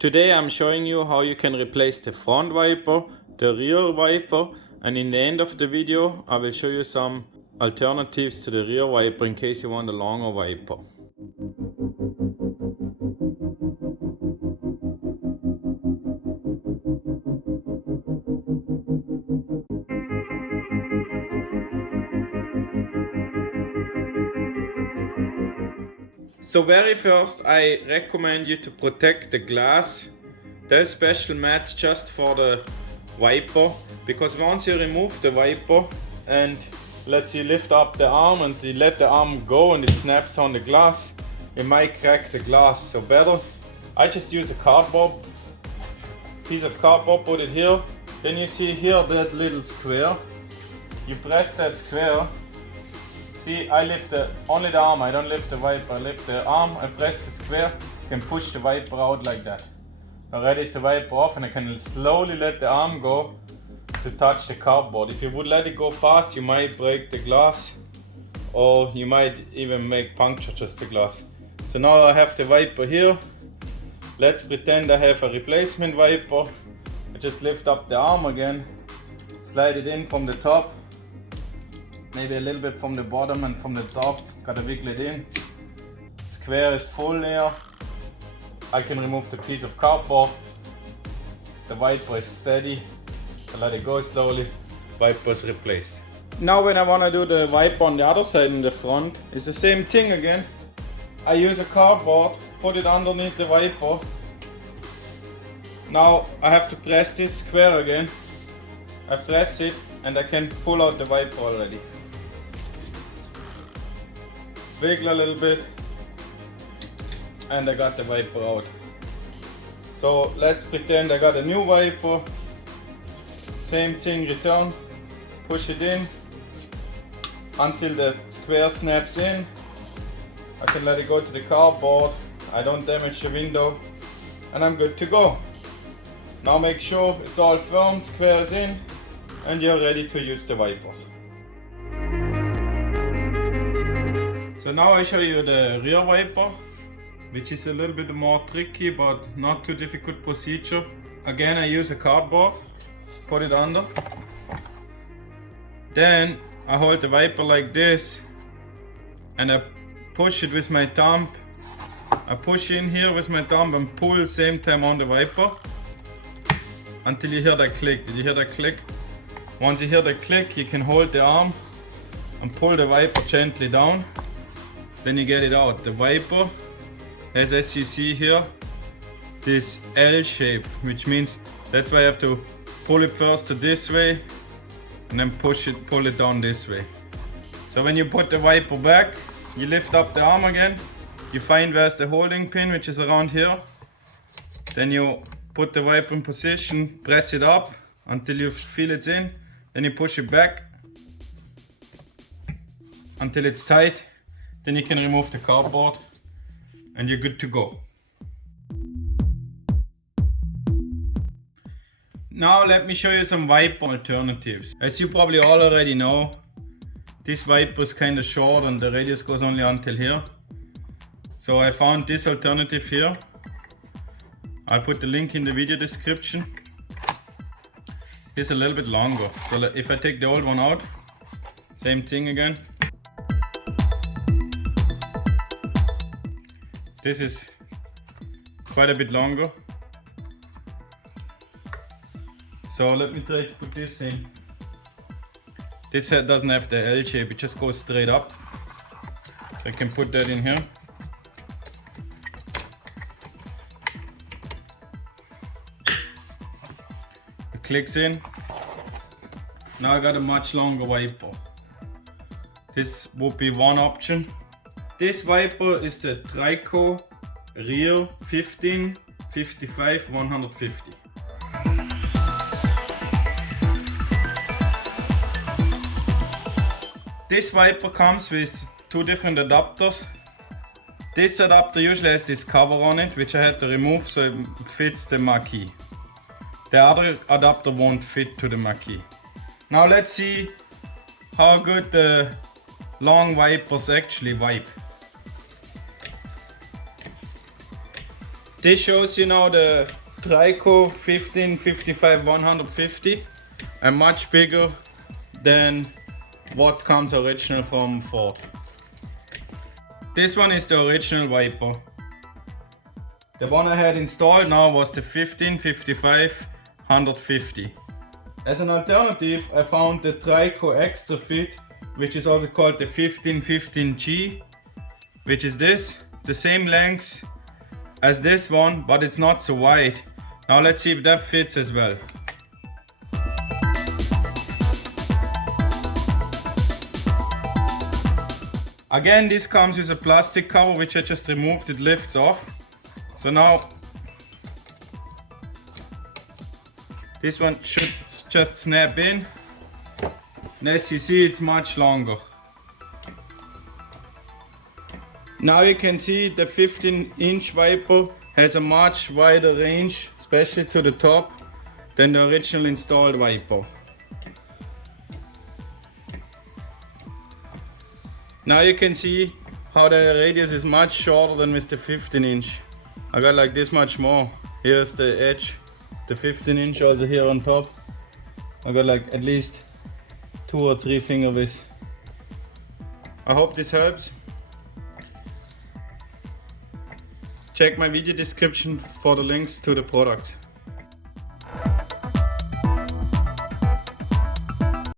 Today I'm showing you how you can replace the front wiper, the rear wiper, and in the end of the video I will show you some alternatives to the rear wiper in case you want a longer wiper. So very first I recommend you to protect the glass. There's special mats just for the wiper, because once you remove the wiper and let's you lift up the arm and you let the arm go and it snaps on the glass, it might crack the glass. So better, I just use a cardboard, piece of cardboard, put it here. Then you see here that little square. You press that square. See, I lift only the arm, I don't lift the wiper, I lift the arm, I press the square, you can push the wiper out like that. Already is the wiper off and I can slowly let the arm go to touch the cardboard. If you would let it go fast, you might break the glass or you might even make puncture just the glass. So now I have the wiper here. Let's pretend I have a replacement wiper. I just lift up the arm again, slide it in from the top. Maybe a little bit from the bottom and from the top, gotta wiggle it in. Square is full here. I can remove the piece of cardboard. The wiper is steady. I let it go slowly. Wiper is replaced. Now when I wanna do the wiper on the other side in the front, it's the same thing again. I use a cardboard, put it underneath the wiper. Now I have to press this square again. I press it and I can pull out the wiper already. Wiggle a little bit and I got the wiper out. So let's pretend I got a new wiper. Same thing, return, push it in until the square snaps in. I can let it go to the cardboard, I don't damage the window and I'm good to go. Now make sure it's all firm, square is in and you're ready to use the wipers. So now I show you the rear wiper, which is a little bit more tricky but not too difficult procedure. Again I use a cardboard, put it under. Then I hold the wiper like this and I push it with my thumb. I push in here with my thumb and pull same time on the wiper until you hear that click. Did you hear that click? Once you hear the click, you can hold the arm and pull the wiper gently down. Then you get it out. The wiper has, as you see here, this L shape, which means that's why you have to pull it first to this way and then pull it down this way. So when you put the wiper back, you lift up the arm again, you find where's the holding pin, which is around here. Then you put the wiper in position, press it up until you feel it's in, then you push it back until it's tight. Then you can remove the cardboard and you're good to go. Now let me show you some wiper alternatives. As you probably all already know, this wiper is kind of short and the radius goes only until here. So I found this alternative here. I'll put the link in the video description. It's a little bit longer. So if I take the old one out, same thing again. This is quite a bit longer. So let me try to put this in. This head doesn't have the L shape, it just goes straight up. I can put that in here. It clicks in. Now I got a much longer wiper. This would be one option. This wiper is the Trico Rear 15 55 150. This wiper comes with two different adapters. This adapter usually has this cover on it, which I had to remove so it fits the marquee. The other adapter won't fit to the marquee. Now let's see how good the long wipers actually wipe. This shows you now the Trico 1555 150 and much bigger than what comes original from Ford. This one is the original wiper. The one I had installed now was the 1555 150. As an alternative, I found the Trico Extra Fit, which is also called the 1515G, which is this, the same length as this one, but it's not so wide. Now let's see if that fits as well. Again, this comes with a plastic cover which I just removed, it lifts off. So now this one should just snap in. And as you see, it's much longer. Now you can see the 15-inch wiper has a much wider range, especially to the top, than the original installed wiper. Now you can see how the radius is much shorter than with the 15-inch. I got like this much more. Here's the edge, the 15-inch also here on top. I got like at least 2 or 3 finger width. I hope this helps. Check my video description for the links to the products.